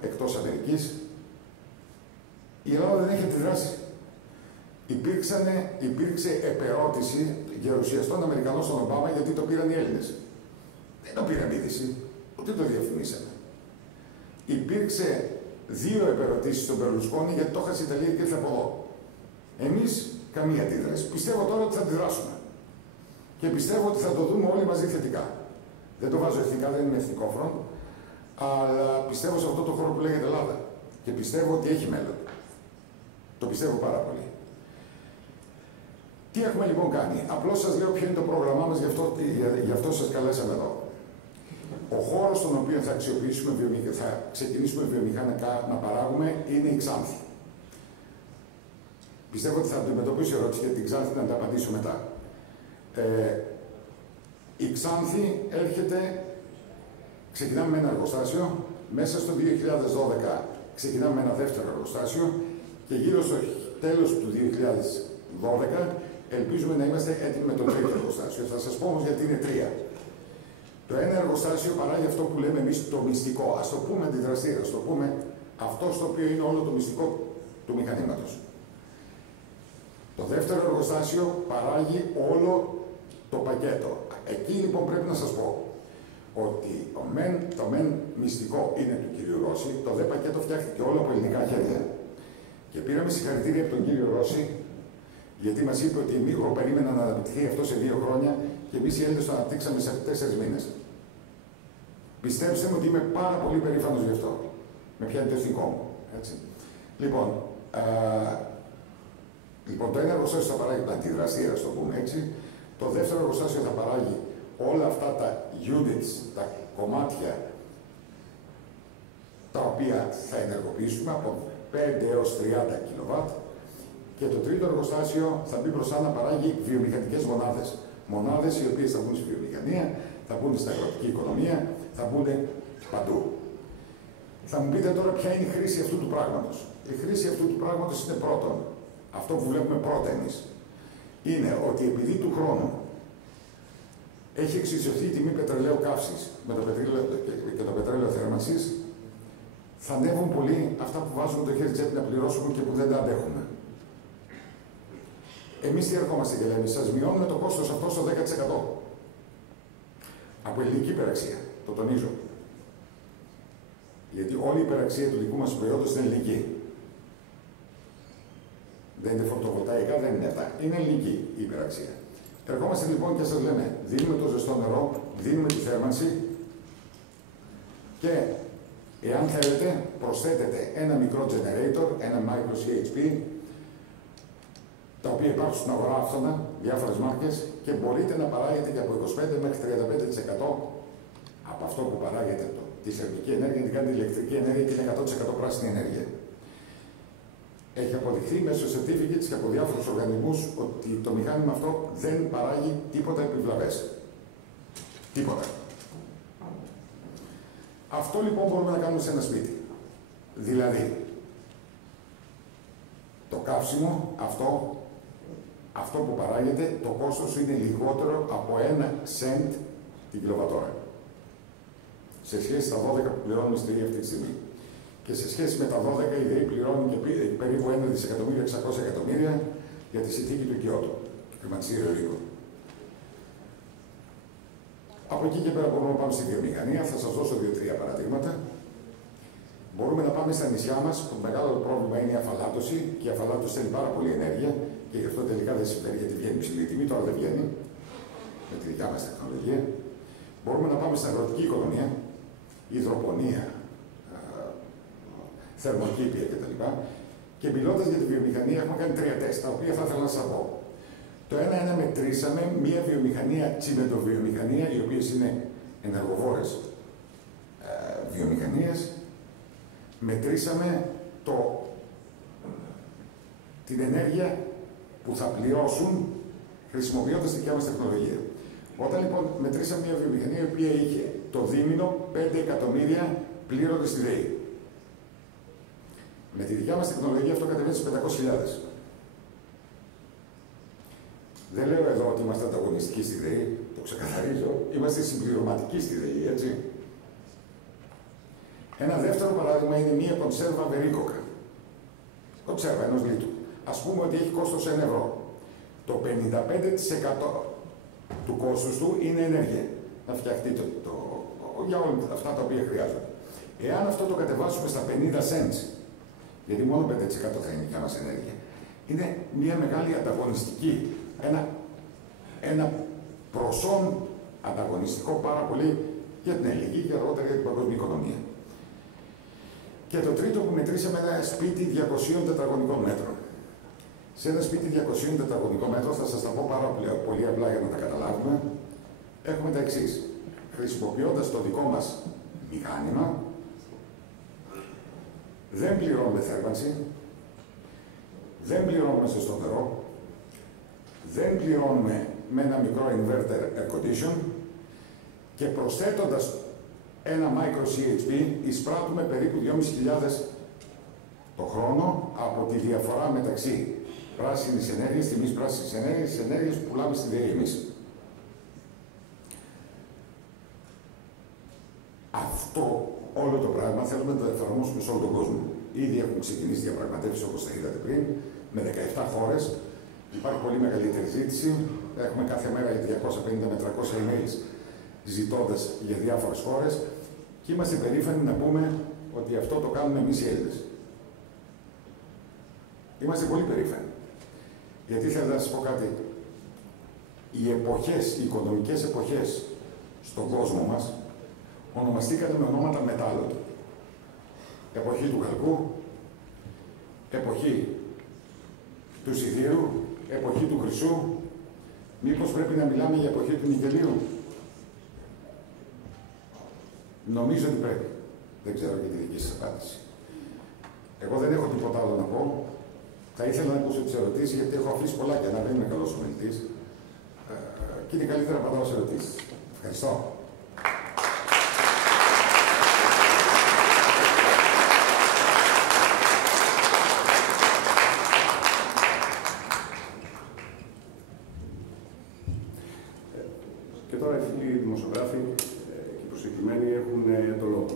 εκτός Αμερικής, η Ελλάδα δεν έχει αντιδράσει. Υπήρξε επερώτηση γερουσιαστών Αμερικανών στον Ομπάμα γιατί το πήραν οι Έλληνες. Δεν το πήραν επίθεση, ούτε το διαφημίσαμε. Υπήρξε 2 επερωτήσεις στον Μπερλουσκόνη γιατί το έχασε η Ιταλία και ήρθε από εδώ. Εμείς καμία αντίδραση. Πιστεύω τώρα ότι θα αντιδράσουμε. Και πιστεύω ότι θα το δούμε όλοι μαζί θετικά. Δεν το βάζω εθνικά, δεν είμαι εθνικό front, αλλά πιστεύω σε αυτό το χώρο που λέγεται Ελλάδα. Και πιστεύω ότι έχει μέλλον. Το πιστεύω πάρα πολύ. Τι έχουμε λοιπόν κάνει? Απλώς σας λέω ποιο είναι το πρόγραμμά μας, γι' αυτό σας καλέσαμε εδώ. Ο χώρος στον οποίο θα αξιοποιήσουμε, θα ξεκινήσουμε βιομηχανικά να παράγουμε είναι η Ξάνθη. Πιστεύω ότι θα αντιμετωπίσω ερώτηση για την Ξάνθη να τα απαντήσω μετά. Η Ξάνθη ξεκινάμε με ένα εργοστάσιο, μέσα στο 2012 ξεκινάμε με ένα δεύτερο εργοστάσιο και γύρω στο τέλος του 2012 ελπίζουμε να είμαστε έτοιμοι με το τρίτο εργοστάσιο. Θα σας πω όμως γιατί είναι 3. Το ένα εργοστάσιο παράγει αυτό που λέμε εμείς το μυστικό, ας το πούμε αντιδραστήρα, ας το πούμε αυτό στο οποίο είναι όλο το μυστικό του μηχανήματος. Το δεύτερο εργοστάσιο παράγει όλο το πακέτο. Εκεί λοιπόν πρέπει να σας πω ότι το μεν μυστικό είναι του κύριου Ρώση, το δε πακέτο φτιάχτηκε όλο από ελληνικά χέρια. Και πήραμε συγχαρητήρια από τον κύριο Ρώση, γιατί μας είπε ότι εγώ περίμενα να αναπτυχθεί αυτό σε 2 χρόνια και εμείς οι Έλληνες το αναπτύξαμε σε 4 μήνες. Πιστέψτε μου ότι είμαι πάρα πολύ περήφανος γι' αυτό. Με πιάνει το εθνικό μου. Έτσι. Λοιπόν, το ένα εργοστάσιο θα παράγει τα αντιδραστήρα, το πούμε έτσι. Το δεύτερο εργοστάσιο θα παράγει όλα αυτά τα units, τα κομμάτια, τα οποία θα ενεργοποιήσουμε από 5 έως 30 κιλοβάτ. Και το τρίτο εργοστάσιο θα μπει μπροστά να παράγει βιομηχανικές μονάδες. Μονάδες οι οποίες θα μπουν στη βιομηχανία, θα μπουν στην αγροτική οικονομία, θα μπουν παντού. Θα μου πείτε τώρα ποια είναι η χρήση αυτού του πράγματος. Η χρήση αυτού του πράγματος είναι πρώτον, αυτό που βλέπουμε πρώτα εμείς, είναι ότι επειδή του χρόνου έχει εξισωθεί η τιμή πετρελαίου καύσης και το πετρέλαιο θέρμανσης, θα ανέβουν πολύ αυτά που βάζουμε το χέρι τσέπη να πληρώσουμε και που δεν τα αντέχουμε. Εμείς τι ερχόμαστε και λέμε, σας μειώνουμε το κόστος αυτό στο 10%. Από ελληνική υπεραξία, το τονίζω. Γιατί όλη η υπεραξία του δικού μας προϊόντος είναι ελληνική. Δεν είναι φωτοβολταϊκά, δεν είναι αυτά. Είναι ελληνική η υπεραξία. Ερχόμαστε λοιπόν και σας λέμε, δίνουμε το ζεστό νερό, δίνουμε τη θέρμανση και εάν θέλετε προσθέτετε ένα μικρό generator, ένα micro CHP, τα οποία υπάρχουν στην αγορά αυτόνα, διάφορες μάρκες, και μπορείτε να παράγετε και από 25 μέχρι 35% από αυτό που παράγετε τη θερμική ενέργεια, την κάνετε ηλεκτρική ενέργεια και είναι 100% πράσινη ενέργεια. Έχει αποδειχθεί μέσω certificates και από διάφορους οργανισμούς ότι το μηχάνημα αυτό δεν παράγει τίποτα επιβλαβές. Τίποτα. Αυτό λοιπόν μπορούμε να κάνουμε σε ένα σπίτι. Δηλαδή, το καύσιμο αυτό που παράγεται, το κόστος είναι λιγότερο από 1 cent την κιλοβατόρα. Σε σχέση στα 12 που πληρώνουμε στη ΔΕΗ αυτή τη στιγμή. Και σε σχέση με τα 12 η ΔΕΗ πληρώνει και περίπου 1 δισεκατομμύριο 600 εκατομμύρια για τη συνθήκη του Κιώτο, χρηματιστήριο οίκων. Από εκεί και πέρα μπορούμε να πάμε στη βιομηχανία. Θα σας δώσω 2-3 παραδείγματα. Μπορούμε να πάμε στα νησιά μας, που το μεγάλο πρόβλημα είναι η αφαλάτωση, και η αφαλάτωση θέλει πάρα πολύ ενέργεια και γι' αυτό τελικά δεν συμφέρει, γιατί βγαίνει ψηλή τιμή, τώρα δεν βγαίνει με τη δικιά μας τεχνολογία. Μπορούμε να πάμε στην αγροτική οικονομία, υδροπονία, θερμοκήπια κτλ. Και μιλώντας για τη βιομηχανία, έχουμε κάνει 3 τεστ, τα οποία θα ήθελα να σας πω. Το ένα είναι μετρήσαμε μία βιομηχανία, τσιμεντοβιομηχανία, οι οποίες είναι ενεργοβόρες βιομηχανίες. Μετρήσαμε την ενέργεια που θα πληρώσουν χρησιμοποιώντας τη δικιά μας τεχνολογία. Όταν λοιπόν μετρήσαμε μια βιομηχανία η οποία είχε το δίμηνο 5 εκατομμύρια πλήρονται στη ΔΕΗ. Με τη δικιά μας τεχνολογία αυτό κατεβαίνει στις 500.000. Δεν λέω εδώ ότι είμαστε ανταγωνιστικοί στη ΔΕΗ, το ξεκαθαρίζω. Είμαστε συμπληρωματικοί στη ΔΕΗ, έτσι. Ένα δεύτερο παράδειγμα είναι μία κονσέρβα βερίκοκα. Κονσέρβα ενός λίτρου. Ας πούμε ότι έχει κόστος 1 ευρώ. Το 55% του κόστους του είναι ενέργεια. Να φτιαχτεί για όλα αυτά τα οποία χρειάζονται. Εάν αυτό το κατεβάσουμε στα 50 cents, γιατί μόνο 5% θα είναι για μας ενέργεια, είναι μια μεγάλη ανταγωνιστική, ένα προσόν ανταγωνιστικό πάρα πολύ για την ελληνική και αργότερα για την παγκόσμια οικονομία. Και το τρίτο που μετρήσαμε ένα σπίτι 200 τετραγωνικών μέτρων. Σε ένα σπίτι 200 τετραγωνικών μέτρων, θα σας τα πω πάρα πολύ απλά για να τα καταλάβουμε, έχουμε τα εξής. Χρησιμοποιώντας το δικό μας μηχάνημα, δεν πληρώνουμε θέρμανση, δεν πληρώνουμε ζεστό νερό, δεν πληρώνουμε με ένα μικρό inverter air condition και προσθέτοντας ένα micro CHP εισπράττουμε περίπου 2.500 το χρόνο από τη διαφορά μεταξύ πράσινης ενέργειας, τιμής πράσινης ενέργειας, της ενέργειας που πουλάμε στη ΔΕΗ εμείς. Αυτό όλο το πράγμα θέλουμε να το εφαρμόσουμε σε όλο τον κόσμο. Ήδη έχουν ξεκινήσει διαπραγματεύσεις, όπως τα είδατε πριν, με 17 χώρες. Υπάρχει πολύ μεγαλύτερη ζήτηση. Έχουμε κάθε μέρα 250 με 300 emails ζητώντας για διάφορες χώρες και είμαστε περήφανοι να πούμε ότι αυτό το κάνουμε εμείς οι Έλληνες. Είμαστε πολύ περήφανοι. Γιατί θέλω να σας πω κάτι. Οι εποχές, οι οικονομικές εποχές στον κόσμο μας ονομαστήκανε με ονόματα μετάλλων. Εποχή του χαλκού, εποχή του σιδήρου, εποχή του χρυσού. Μήπως πρέπει να μιλάμε για εποχή του νικελίου? Νομίζω ότι πρέπει. Δεν ξέρω για τη δική σας απάντηση. Εγώ δεν έχω τίποτα άλλο να πω. Θα ήθελα να ακούσω τις ερωτήσεις, γιατί έχω αφήσει πολλά και να δεν είμαι καλός ομιλητής. Και είναι καλύτερα να απαντάω σε ερωτήσεις. Ευχαριστώ. Και τώρα οι φίλοι δημοσιογράφοι και οι προσκεκλημένοι έχουν το λόγο.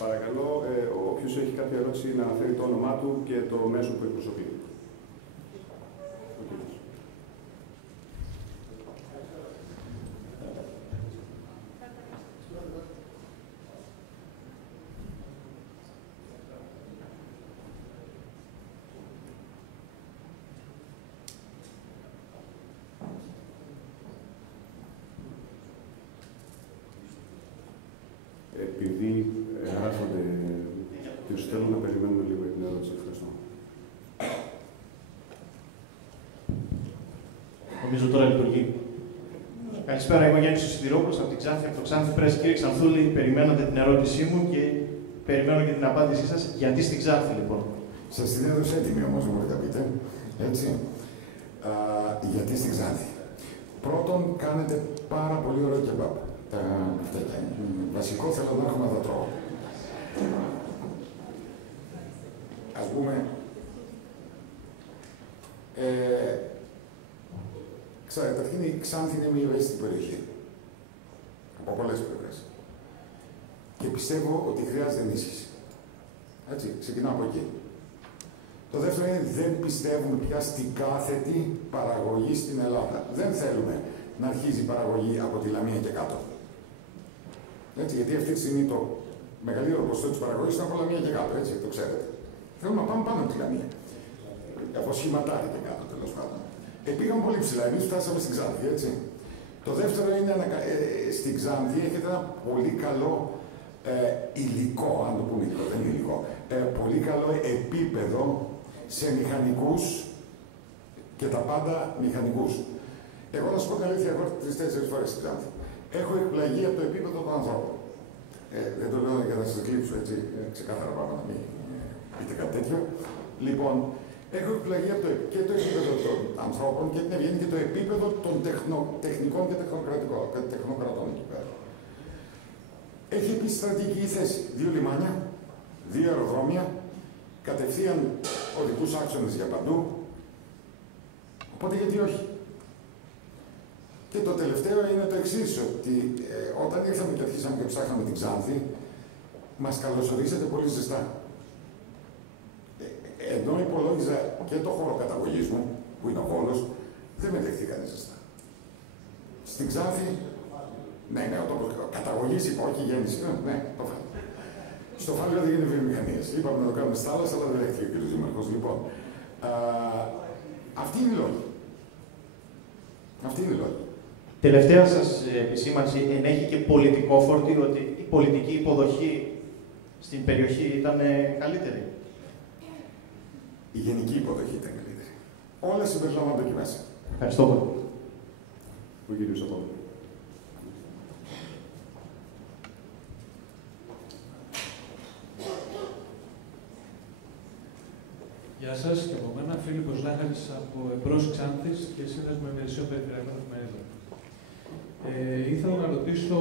Παρακαλώ, όποιος έχει κάποια ερώτηση να αναφέρει το όνομά του και το μέσο που εκπροσωπεί. Επειδή γράφονται και τους θέλω να περιμένουμε λίγο την ερώτηση. Ευχαριστώ. Νομίζω τώρα λειτουργεί. Καλησπέρα, είμαι ο Γιάννης Σιδηρόπουλος από την Ξάνθη, από το Ξάνθη Press. Κύριε Ξανθούλη, περιμένατε την ερώτησή μου και περιμένω και την απάντησή σας. Γιατί στην Ξάνθη, λοιπόν? Σας την έδωσα έτοιμη όμως, μου τα πείτε. Έτσι. Γιατί στην Ξάνθη? Πρώτον, κάνετε πάρα πολύ ωραίο κεμπάπ. Βασικό θέλω να έρχομαι να τα τρώω. Ας πούμε, καταρχήν η Ξάνθη είναι μια ευαίσθητη περιοχή. Από πολλές πλευρές. Και πιστεύω ότι χρειάζεται ενίσχυση. Έτσι, ξεκινάω από εκεί. Το δεύτερο είναι δεν πιστεύουμε πια στην κάθετη παραγωγή στην Ελλάδα. Δεν θέλουμε να αρχίζει η παραγωγή από τη Λαμία και κάτω. Έτσι, γιατί αυτή τη στιγμή το μεγαλύτερο ποσοστό της παραγωγής είναι από Λαμία και κάτω, έτσι, το ξέρετε. Θέλουμε να πάμε πάνω από τη Λαμία. Από σχηματάρι και κάτω, τέλος πάντων. Πήγαμε πολύ ψηλά, εμείς φτάσαμε στην Ξάνθη, έτσι. Το δεύτερο είναι στην Ξάνθη έχετε ένα πολύ καλό υλικό, αν το πούμε υλικό, δεν είναι υλικό, πολύ καλό επίπεδο σε μηχανικούς και τα πάντα μηχανικούς. Εγώ να σου πω την αλήθεια, έχω 3-4 φορές στην Ξάνθη. Έχω εκπλαγεί από το επίπεδο των ανθρώπων. Δεν το λέω για να σας εκλείψω, έτσι, ξεκάθαρα πάμε να μην πείτε κάτι τέτοιο. Λοιπόν, έχω εκπλαγεί από και το επίπεδο των ανθρώπων και την ευγένεια και το επίπεδο των τεχνικών και τεχνοκρατών εκεί πέρα. Έχει επίσης στρατηγική θέση. 2 λιμάνια, 2 αεροδρόμια, κατευθείαν οδικούς άξονες για παντού. Οπότε γιατί όχι. Και το τελευταίο είναι το εξής, ότι όταν ήρθαμε και αρχίσαμε και ψάχναμε την Ξάνθη, μας καλωσορίσατε πολύ ζεστά. Ενώ υπολόγιζα και το χώρο καταγωγής μου, που είναι ο Βόλος, δεν με δεχτήκανε ζεστά. Στην Ξάνθη, ναι, ο τόπος καταγωγής είπα, όχι γέννηση, ναι, το φάνηκε. Στο Φάληρο δεν γίνεται βιομηχανίες. Είπαμε να το κάνουμε στη θάλασσα, αλλά δεν δέχτηκε ο κ. Δήμαρχος. Λοιπόν, αυτή είναι η λόγη. Αυτή είναι η λόγη. Τελευταία σας επισήμανση ενέχει και πολιτικό φορτίο, ότι η πολιτική υποδοχή στην περιοχή ήταν καλύτερη. Η γενική υποδοχή ήταν καλύτερη. Όλα συμπεριλαμβάνονται εκεί μέσα. Ευχαριστώ πολύ. Ο κύριος Απόλλων. Γεια σας και από μένα, Φίλιππος Λάχαρης από Εμπρός Ξάνθης και Σύνδεσμο Ημερησιών Περιφερειακών Εφημερίδων. Ήθελα να ρωτήσω